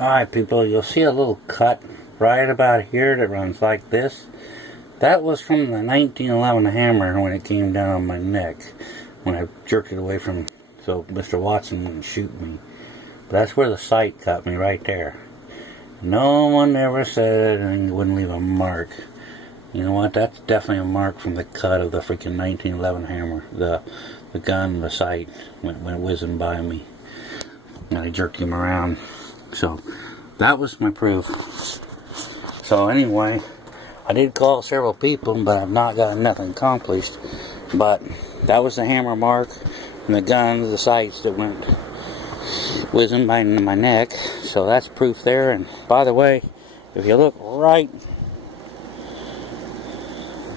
Alright people, you'll see a little cut right about here that runs like this. That was from the 1911 hammer when it came down on my neck. When I jerked it away from, so Mr. Watson wouldn't shoot me. But that's where the sight cut me, right there. No one ever said and wouldn't leave a mark. You know what, that's definitely a mark from the cut of the freaking 1911 hammer. The gun, the sight went whizzing by me. And I jerked him around. So that was my proof. So anyway, I did call several people, but I've not gotten nothing accomplished. But that was the hammer mark, and the gun, the sights that went whizzing by my neck. So that's proof there. And by the way, if you look right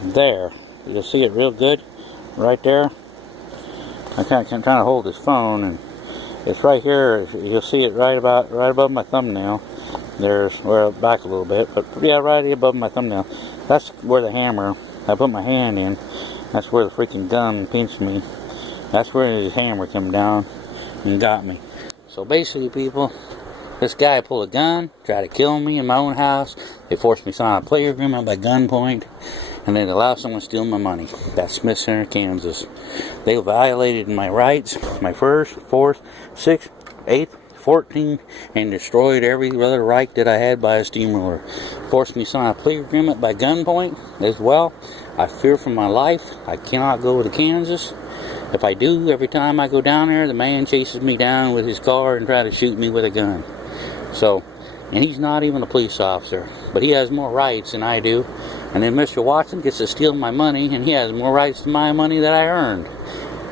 there, you'll see it real good right there. I'm trying to hold this phone, and it's right here. You'll see it right above my thumbnail. There's, well, back a little bit, but yeah, right above my thumbnail. That's where the hammer, I put my hand in. That's where the freaking gun pinched me. That's where his hammer came down and got me. So basically, people, this guy pulled a gun, tried to kill me in my own house. They forced me to sign a plea agreement by gunpoint, and then allowed someone to steal my money. That's Smith Center, Kansas. They violated my rights, my 1st, 4th, 6th, 8th, 14th, and destroyed every other right that I had by a steamroller. Forced me to sign a plea agreement by gunpoint as well. I fear for my life. I cannot go to Kansas. If I do, every time I go down there, the man chases me down with his car and tries to shoot me with a gun. So, and he's not even a police officer, but he has more rights than I do. And then Mr. Watson gets to steal my money, and he has more rights to my money that I earned.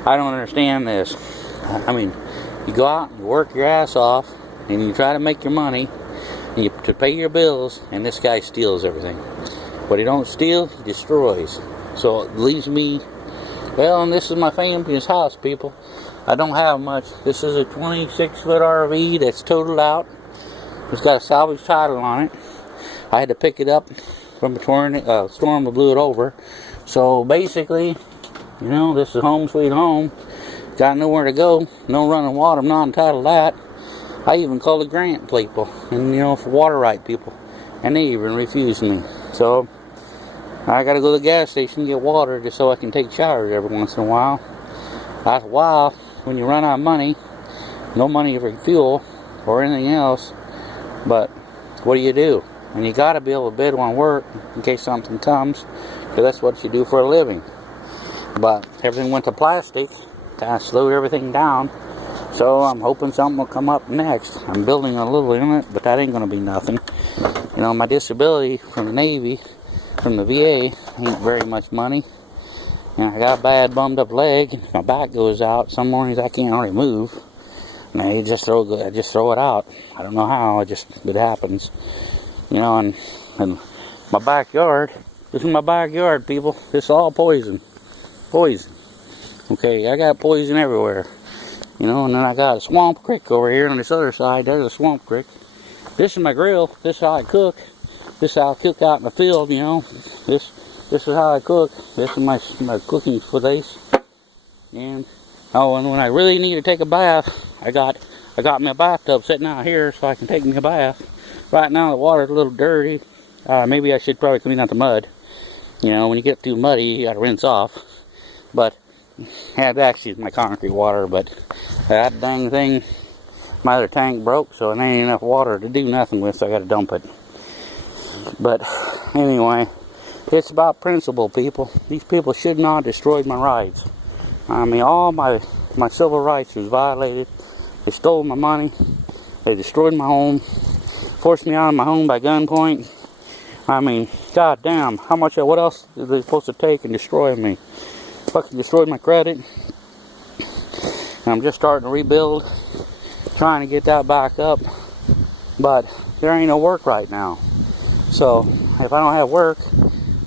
I don't understand this. I mean, you go out and you work your ass off, and you try to make your money to pay your bills, and this guy steals everything. What he don't steal, he destroys. So it leaves me, well, and this is my family's house, people. I don't have much. This is a 26-foot RV that's totaled out. It's got a salvage title on it. I had to pick it up from a storm that blew it over. So basically, you know, this is home sweet home. Got nowhere to go, no running water. I'm not entitled to that. I even called the grant people, and you know, for water right people, and they even refused me. So I got to go to the gas station and get water just so I can take showers every once in a while. After a while, when you run out of money, no money for fuel or anything else, but what do? And you got to be able to bid on work in case something comes, because that's what you do for a living. But everything went to plastic, kind of slowed everything down. So I'm hoping something will come up next. I'm building a little unit, but that ain't going to be nothing. You know, my disability from the Navy, from the VA, ain't very much money. And I got a bad bummed up leg, and my back goes out. Some mornings I can't hardly move. And I just throw it out. I don't know how, it happens. You know, and my backyard, this is my backyard, people. This is all poison. Poison. Okay, I got poison everywhere. You know, and then I got a swamp creek over here on this other side. There's a swamp creek. This is my grill. This is how I cook. This is how I cook out in the field, you know. This is how I cook. This is my cooking place. And when I really need to take a bath, I got me a bathtub sitting out here so I can take me a bath. Right now the water's a little dirty. Maybe I should probably clean out the mud. You know, when you get too muddy, you gotta rinse off. But that actually is my concrete water, but that dang thing, my other tank broke, so it ain't enough water to do nothing with, so I gotta dump it. But anyway, it's about principle, people. These people should not have destroyed my rights. I mean, all my civil rights was violated. They stole my money. They destroyed my home. Forced me out of my home by gunpoint. I mean, goddamn, what else are they supposed to take and destroy me? Fucking destroyed my credit. And I'm just starting to rebuild, trying to get that back up. But there ain't no work right now. So if I don't have work,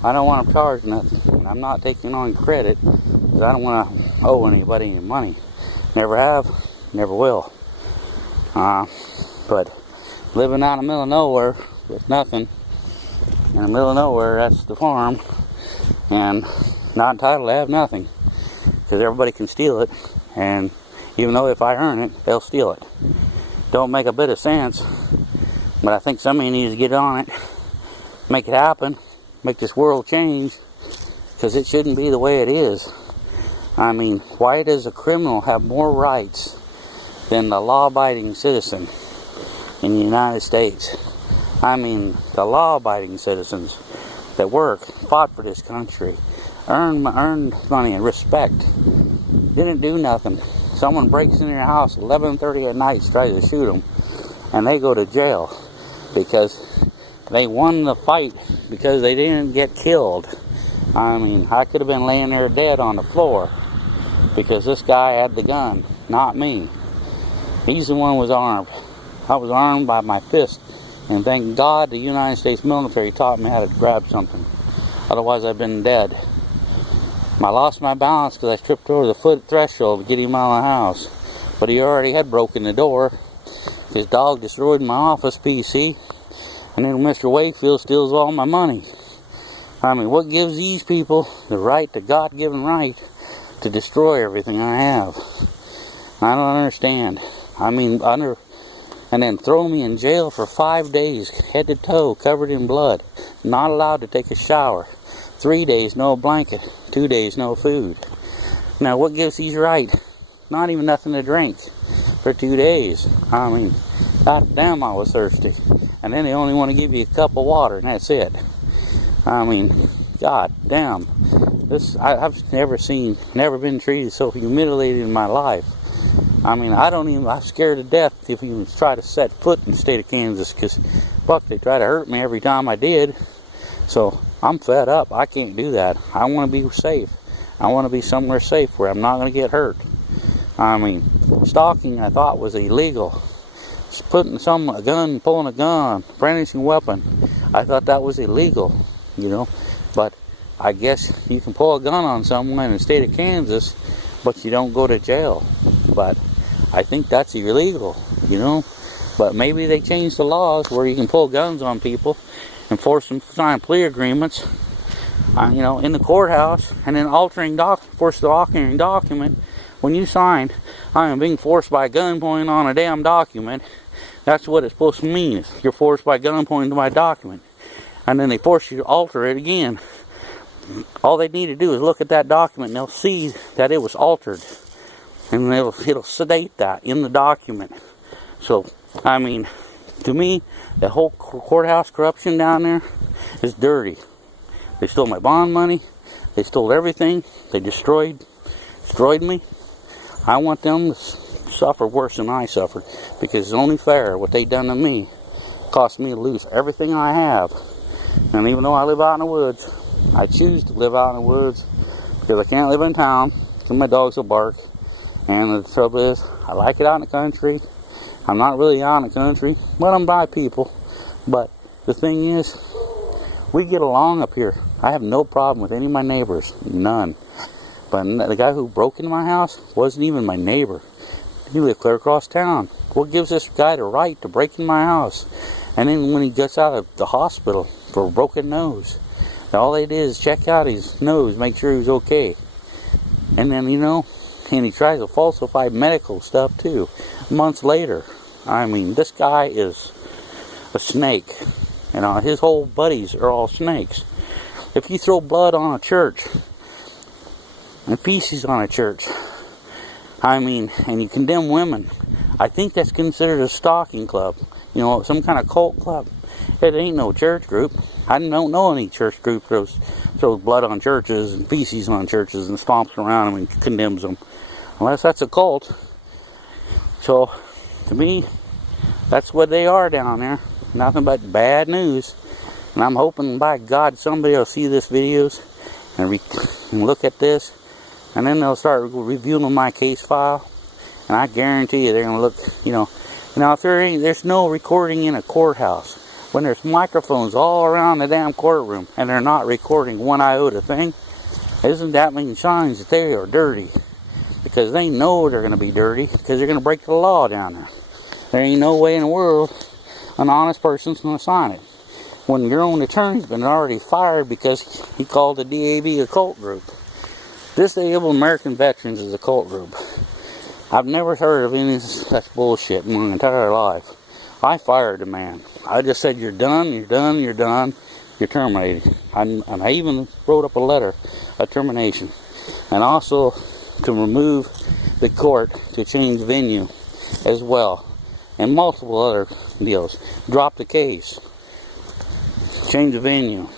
I don't want to charge nothing. And I'm not taking on credit because I don't want to owe anybody any money. Never have, never will. But living out in the middle of nowhere with nothing, in the middle of nowhere, that's the farm, and not entitled to have nothing because everybody can steal it, and even though if I earn it, they'll steal it. Don't make a bit of sense. But I think somebody needs to get on it, make it happen, make this world change, because it shouldn't be the way it is. I mean, why does a criminal have more rights than the law-abiding citizen in the United States? I mean, the law-abiding citizens that work, fought for this country, earned money and respect, didn't do nothing. Someone breaks in their house at 11:30 at night, tries to shoot them, and they go to jail because they won the fight, because they didn't get killed. I mean, I could have been laying there dead on the floor because this guy had the gun, not me. He's the one who was armed. I was armed by my fist, and thank God the United States military taught me how to grab something. Otherwise, I'd been dead. I lost my balance because I tripped over the foot threshold to get him out of the house. But he already had broken the door. His dog destroyed my office PC. And then Mr. Wakefield steals all my money. I mean, what gives these people the right, the God-given right, to destroy everything I have? I don't understand. I mean, and then throw me in jail for 5 days, head to toe, covered in blood. Not allowed to take a shower. 3 days, no blanket. 2 days, no food. Now, what gives these right? Not even nothing to drink for 2 days. I mean, god damn, I was thirsty. And then they only want to give you a cup of water, and that's it. I mean, god damn. I've never been treated so humiliated in my life. I mean, I'm scared to death if you try to set foot in the state of Kansas, because, fuck, they try to hurt me every time I did. So, I'm fed up. I can't do that. I want to be safe. I want to be somewhere safe where I'm not going to get hurt. I mean, stalking I thought was illegal. Pulling a gun, brandishing a weapon, I thought that was illegal, you know. But I guess you can pull a gun on someone in the state of Kansas, but you don't go to jail. But I think that's illegal, you know. But maybe they changed the laws where you can pull guns on people and force them to sign plea agreements, you know, in the courthouse, and then force the altering document. When you sign, I am being forced by gunpoint on a damn document. That's what it's supposed to mean. You're forced by gunpoint to my document. And then they force you to alter it again. All they need to do is look at that document and they'll see that it was altered. And it'll state that in the document. So, I mean, to me, the whole courthouse corruption down there is dirty. They stole my bond money. They stole everything. They destroyed me. I want them to suffer worse than I suffered, because it's only fair. What they done to me cost me to lose everything I have. And even though I live out in the woods, I choose to live out in the woods because I can't live in town because my dogs will bark. And the trouble is, I like it out in the country. I'm not really out in the country, but I'm by people. But the thing is, we get along up here. I have no problem with any of my neighbors, none. But the guy who broke into my house wasn't even my neighbor. He lived clear across town. What gives this guy the right to break in my house? And then when he gets out of the hospital for a broken nose, all they did is check out his nose, make sure he was okay. And then, you know, and he tries to falsify medical stuff too, months later. I mean, this guy is a snake. And his whole buddies are all snakes. If you throw blood on a church, and feces on a church, I mean, and you condemn women, I think that's considered a stalking club. You know, some kind of cult club. It ain't no church group. I don't know any church group throws blood on churches and feces on churches and stomps around them and condemns them. Unless that's a cult. So, to me, that's what they are down there. Nothing but bad news. And I'm hoping, by God, somebody will see this videos and look at this. And then they'll start reviewing my case file. And I guarantee you they're going to look, you know. Now, if there's no recording in a courthouse, when there's microphones all around the damn courtroom, and they're not recording one iota thing, isn't that mean signs that they are dirty? Because they know they're going to be dirty, because they're going to break the law down there. There ain't no way in the world an honest person's going to sign it. When your own attorney's been already fired because he called the DAB a cult group. Disabled American Veterans is a cult group. I've never heard of any such bullshit in my entire life. I fired the man. I just said, you're done, you're done, you're done, you're terminated. And I even wrote up a letter of termination. And also to remove the court to change venue as well. And multiple other deals. Drop the case. Change the venue.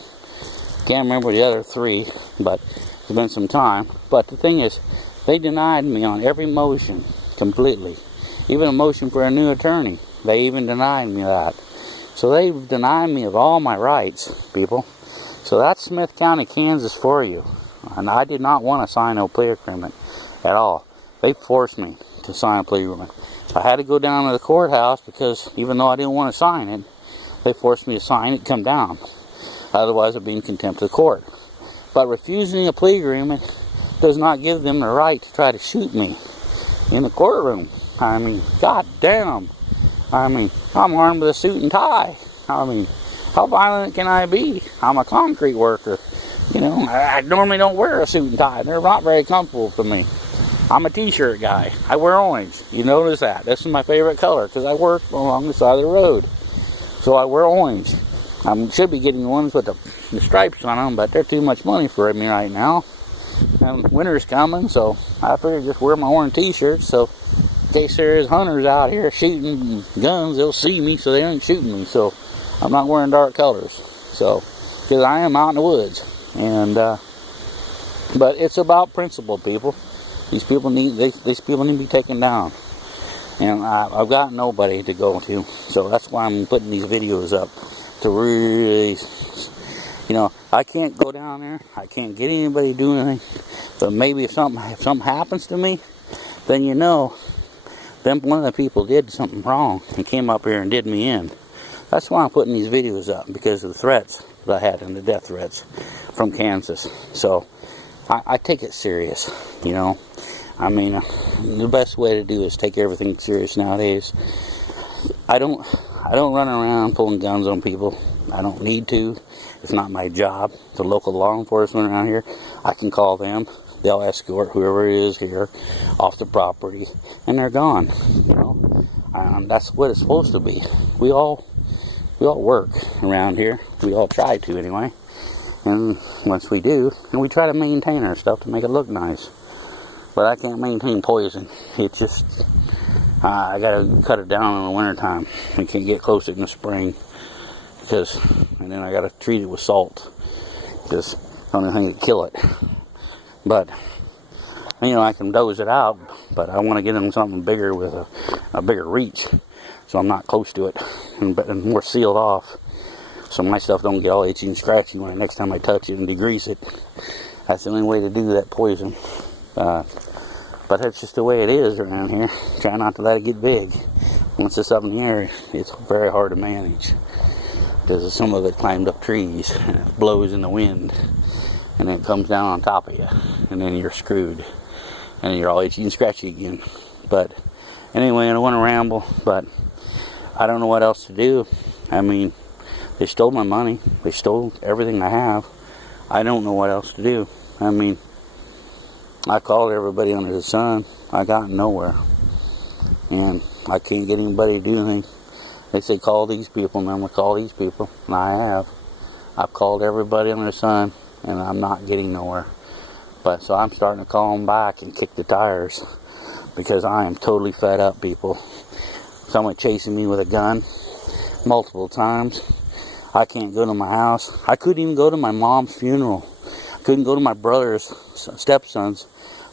Can't remember the other 3, but it's been some time. But the thing is, they denied me on every motion completely. Even a motion for a new attorney. They even denied me that. So they've denied me of all my rights, people. So that's Smith County, Kansas for you. And I did not want to sign no plea agreement at all. They forced me to sign a plea agreement. I had to go down to the courthouse because even though I didn't want to sign it, they forced me to sign it, come down. Otherwise I'd be in contempt of the court. But refusing a plea agreement does not give them the right to try to shoot me in the courtroom. I mean, god damn. I mean, I'm armed with a suit and tie. I mean, how violent can I be? I'm a concrete worker. You know, I normally don't wear a suit and tie. They're not very comfortable for me. I'm a t-shirt guy. I wear orange. You notice that. This is my favorite color because I work along the side of the road. So I wear orange. I should be getting the ones with the stripes on them, but they're too much money for me right now. And winter's coming, so I figured just wear my orange t-shirt. So in case there is hunters out here shooting guns, they'll see me, so they ain't shooting me. So I'm not wearing dark colors. So, because I am out in the woods. And but it's about principle, people. These people need to be taken down, and I've got nobody to go to, so that's why I'm putting these videos up to really, you know, I can't go down there. I can't get anybody to do anything. But maybe if something happens to me, then you know, then one of the people did something wrong and came up here and did me in. That's why I'm putting these videos up, because of the threats that I had and the death threats from Kansas. So I take it serious, you know. I mean, the best way to do is take everything serious nowadays. I don't run around pulling guns on people. I don't need to. It's not my job. The local law enforcement around here, I can call them. They'll escort whoever it is here off the property, and they're gone. You know, that's what it's supposed to be. We all work around here. We all try to anyway. And once we do, and we try to maintain our stuff to make it look nice. But I can't maintain poison. It's just, I gotta cut it down in the wintertime. We can't get close to it in the spring. And then I gotta treat it with salt. Because it's the only thing that kill it. But, you know, I can dose it out. But I want to get them something bigger with a bigger reach. So I'm not close to it. And more sealed off. So my stuff don't get all itchy and scratchy when the next time I touch it and degrease it. That's the only way to do that poison. But that's just the way it is around here. Try not to let it get big. Once it's up in the air, it's very hard to manage. Because some of it climbed up trees and it blows in the wind. And then it comes down on top of you. And then you're screwed. And you're all itchy and scratchy again. But anyway, I don't want to ramble. But I don't know what else to do. I mean, they stole my money. They stole everything I have. I don't know what else to do. I mean, I called everybody under the sun. I got nowhere. And I can't get anybody to do anything. They say call these people, and I'm going to call these people. And I have. I've called everybody under the sun, and I'm not getting nowhere. But so I'm starting to call them back and kick the tires. Because I am totally fed up, people. Someone chasing me with a gun multiple times. I can't go to my house. I couldn't even go to my mom's funeral. I couldn't go to my brother's stepson's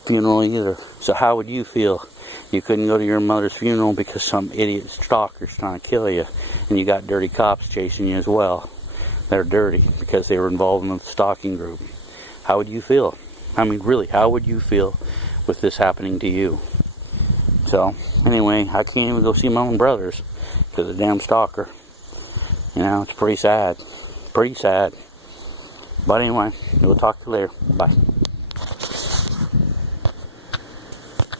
funeral either. So how would you feel? You couldn't go to your mother's funeral because some idiot stalker's trying to kill you. And you got dirty cops chasing you as well. They're dirty because they were involved in the stalking group. How would you feel? I mean, really, how would you feel with this happening to you? So, anyway, I can't even go see my own brothers because of the damn stalker. You know, it's pretty sad. Pretty sad. But anyway, we'll talk to you later. Bye.